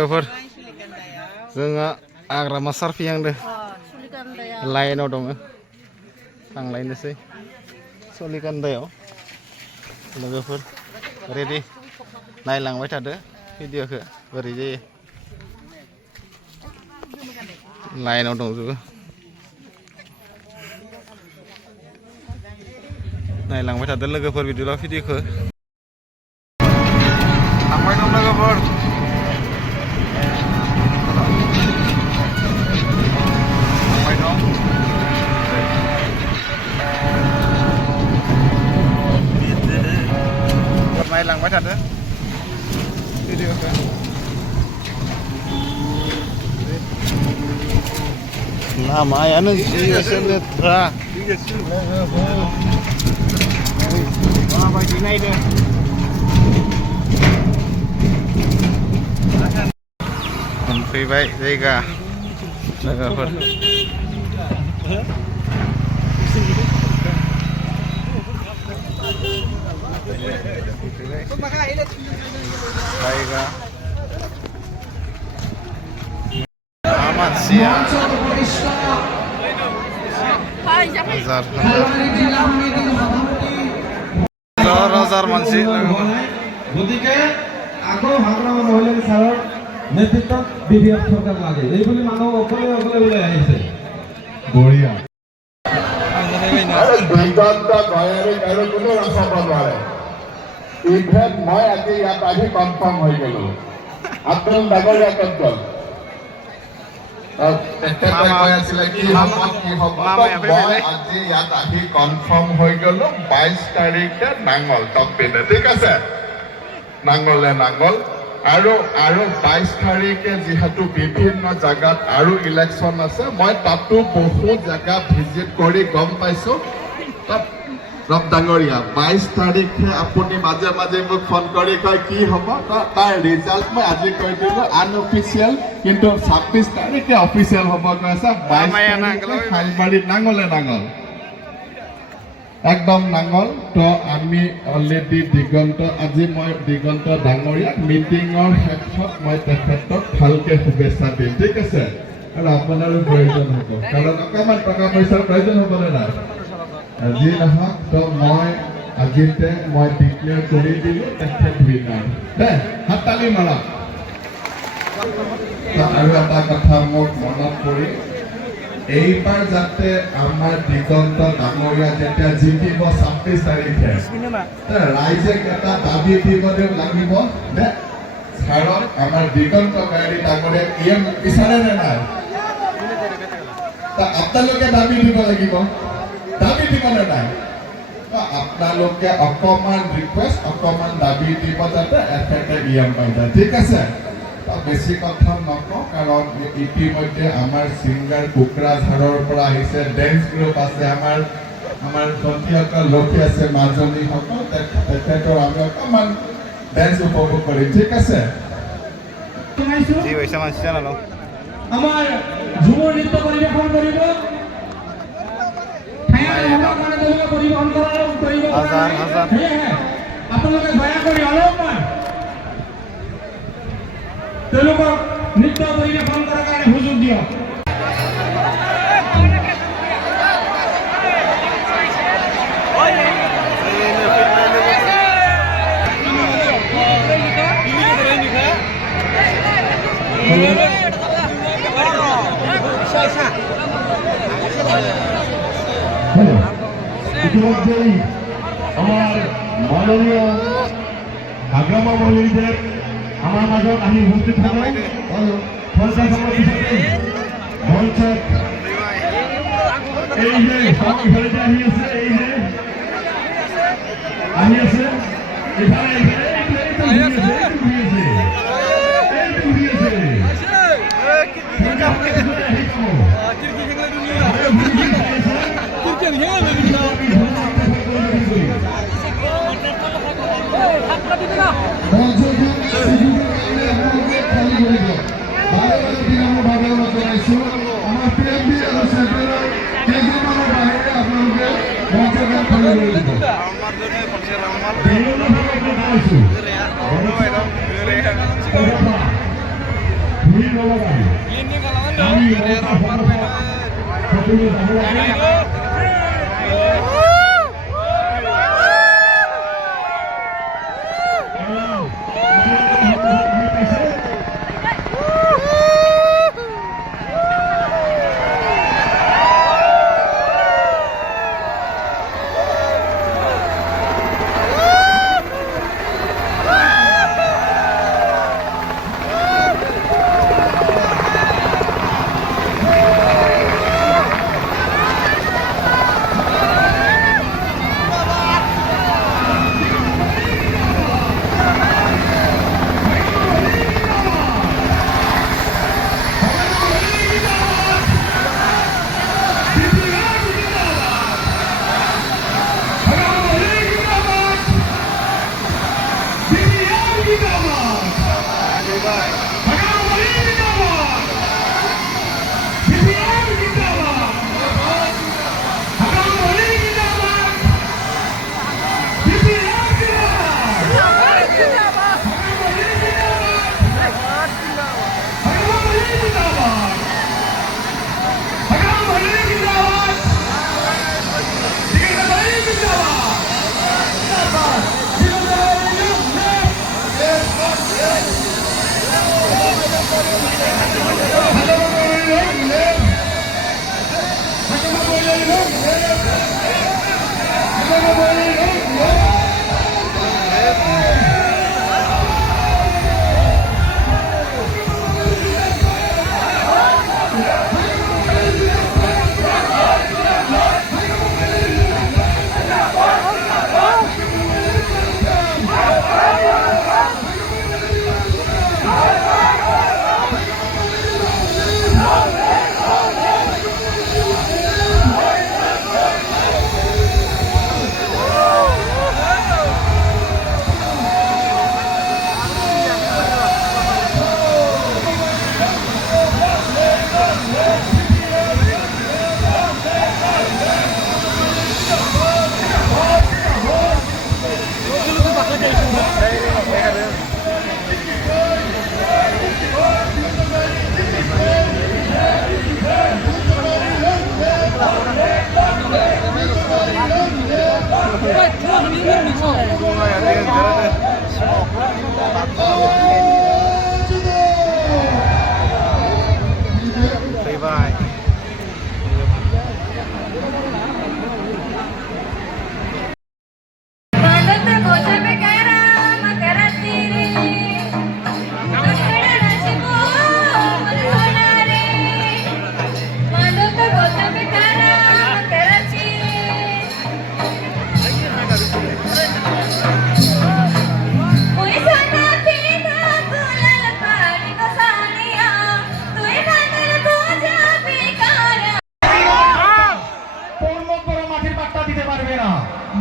लोगोफोर जोङो हाग्रामा सारफिहांदो लाइनाव दङ थांलायनोसै सलिकान्दायाव लोगोफोर रेडि नायलांबाय थादो भिडिअखौ बोरै जायो लाइनाव दंजोबो नायलांबाय थादो लोगोफोर बिदिब्ला भिडिअखौ थांबाय दं लोगोफोर थांबाय दं नायलांबाय थादो भिडिअखौ लामायानो जि लेथ्रा माबायदि नायदो मोनफैबाय जायगा लोगोफोर जायगा मानसिया হাজার মানসি গতিকে আকৌ হাগ্ৰামা মহিলা বিচাৰৰ নেতৃত্বত বিধিয়ক চৰকাৰ লাগে এইবুলি মানুহ অকলে অকলে ওলাই আহিছে বঢ়িয়া আৰু কোনো ৰখাব নোৱাৰে ইভেন মই আজি ইয়াত আহি কনফাৰ্ম হৈ গলো আব্দুল ডাঙৰীয়া কণ্ট্ৰল আজি ইয়াত আহি কনফাৰ্ম হৈ গলো 22 তাৰিখে নাঙল টকপিনে ঠিক আছে নাঙলে নাঙল আৰু 22 তাৰিখে যিহেতু বিভিন্ন জাগাত আৰু ইলেকশ্যন আছে মই তাতো বহু জাগা ভিজিট কৰি গম পাইছো ৰব ডাঙৰীয়া 22 তাৰিখে আপুনি মাজে মাজে মোক ফোন কৰি কয় কি হ'ব তাৰ ৰিজাল্ট মই আজি কৈ দিলো আনঅফিচিয়েল কিন্তু 26 তাৰিখে অফিচিয়েল হ'ব কৈছে 22 তাৰিখে খালবাৰী নাঙলে নাঙল একদম নাঙল তো আমি অলৰেডি দিগন্ত আজি মই দিগন্ত ডাঙৰীয়াক মিটিঙৰ শেষত মই তেখেতক ভালকে শুভেচ্ছা দিম ঠিক আছে আৰু আপোনাৰো প্ৰয়োজন হ'ব কাৰণ অকণমান টকা পইচাৰ প্ৰয়োজন হ'বনে নাই যি নহওক তো মই আজিতে মই ডিক্লেয়াৰ কৰি দিলোঁ তেখেত উইনাৰ দে হাততালি মাৰক আৰু এটা কথা মোক মনত পৰি এইবাৰ যাতে আমাৰ দিগন্ত ডাঙৰীয়া যেতিয়া জিকিব 26 তাৰিখে ৰাইজে এটা দাবী দিব লাগিব দে ছাৰক আমাৰ দিগন্ত ডাঙৰীয়া ইএম বিচাৰে নে নাই আপোনালোকে দাবী দিব লাগিব দাবী দিবলৈ নাই আপোনালোকে অকণমান ৰিকুৱেষ্ট অকণমান দাবী দিব যাতে এফেক্টে ইএম পাই যায় ঠিক আছে বেছি কথা নকওঁ কাৰণ ইতিমধ্যে আমাৰ ছিংগাৰ কোকৰাঝাৰৰ পৰা আহিছে ডেন্স গ্ৰুপ আছে আমাৰ ভণ্টিসকল ৰখি আছে মাজনীসকল তেখেতৰ আমি অকণমান ডেন্স উপভোগ কৰিম ঠিক আছে আমাৰ ঝুমুৰ নৃত্য পৰিৱেশন কৰিব আপোনালোকে দয়া কৰি অলপমান তেওঁলোকক নৃত্য পৰিৱেশন কৰাৰ কাৰণে সুযোগ দিয়ক ইতিমধ্যেই আমাৰ মাননীয় হাগ্ৰামা মহিলাদেৱ আমাৰ মাজত আহি উপস্থিত হয় মঞ্চত এই যে ঘৰতে আহি আছে এই যে আহি আছে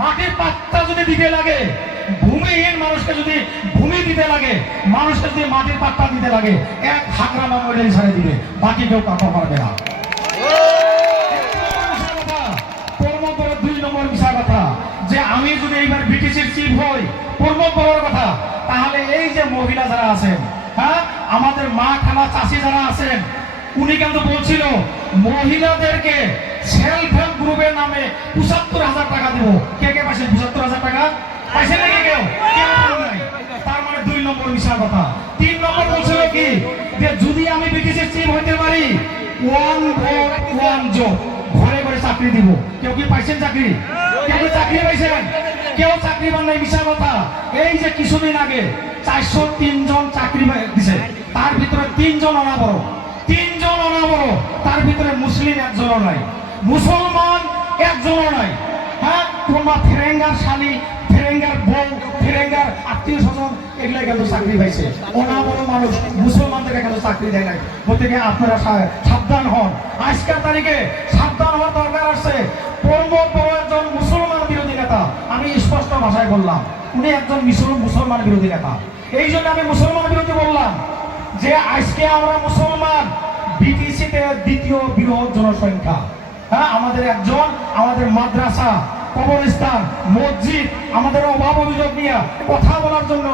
মাটির পাত্তা যদি দিতে লাগে, ভূমিহীন মানুষকে যদি ভূমি দিতে লাগে, মানুষকে যদি মাটির পাত্তা দিতে লাগে, এক হাকরা মেমোরিয়াল ছেড়ে দিবে, বাকি কেউ কাটা পারবে না। কর্মকরের 2 নম্বর মিশা কথা যে আমি যদি এইবার বিটিসির চিফ হই, কর্মকরের কথা, তাহলে এই যে মহিলা যারা আছেন, হ্যাঁ, আমাদের মা খালা চাষি যারা আছেন, উনি কিন্তু বলছিল মহিলাদেরকে সেলফ হেল্প গ্রুপের নামে ৭৫,০০০ টাকা দিব। কে কে পাইছেন ৭৫,০০০ টাকা? পাইছেন নাকি কেউ? তার মানে 2 নম্বর মিশা কথা। 3 নম্বর বলছিল কি যে যদি আমি বিটিসির চিফ হইতে পারি, 1 ভোট 1 জব, ঘরে ঘরে চাকরি দিব। কেউ কি পাইছেন চাকরি? কেউ কি চাকরি পাইছেন? কেউ চাকরি পান নাই, মিশা কথা। এই যে কিছুদিন আগে 403 জন চাকরি দিছে, তার ভিতরে 3 জন অনাবড়, 3 জন অনাবড়, তার ভিতরে মুসলিম একজনও নাই, মুসলমান একজনও নাই। হ্যাঁ, তোমার ফেরেঙ্গার শালি, ফেরেঙ্গার বউ, ফেরেঙ্গার আত্মীয় স্বজন এগুলাই কিন্তু চাকরি পাইছে। অনাবড় মানুষ মুসলমানদের কিন্তু চাকরি দেয় নাই। গতিকে আপনারা সাবধান হন, আজকের তারিখে সাবধান হওয়ার দরকার আছে। একজন মুসলমান বিরোধী নেতা, আমি স্পষ্ট ভাষায় বললাম, উনি একজন মুসলমান বিরোধী নেতা। এই জন্য আমি মুসলমান বিরোধী বললাম যে আজকে আমরা মুসলমান বিটিসিতে 2য় বৃহৎ জনসংখ্যা। হ্যাঁ, আমাদের একজন, আমাদের মাদ্রাসা, কবরস্থান, মসজিদ, আমাদের অভাব অভিযোগ নিয়ে কথা বলার জন্য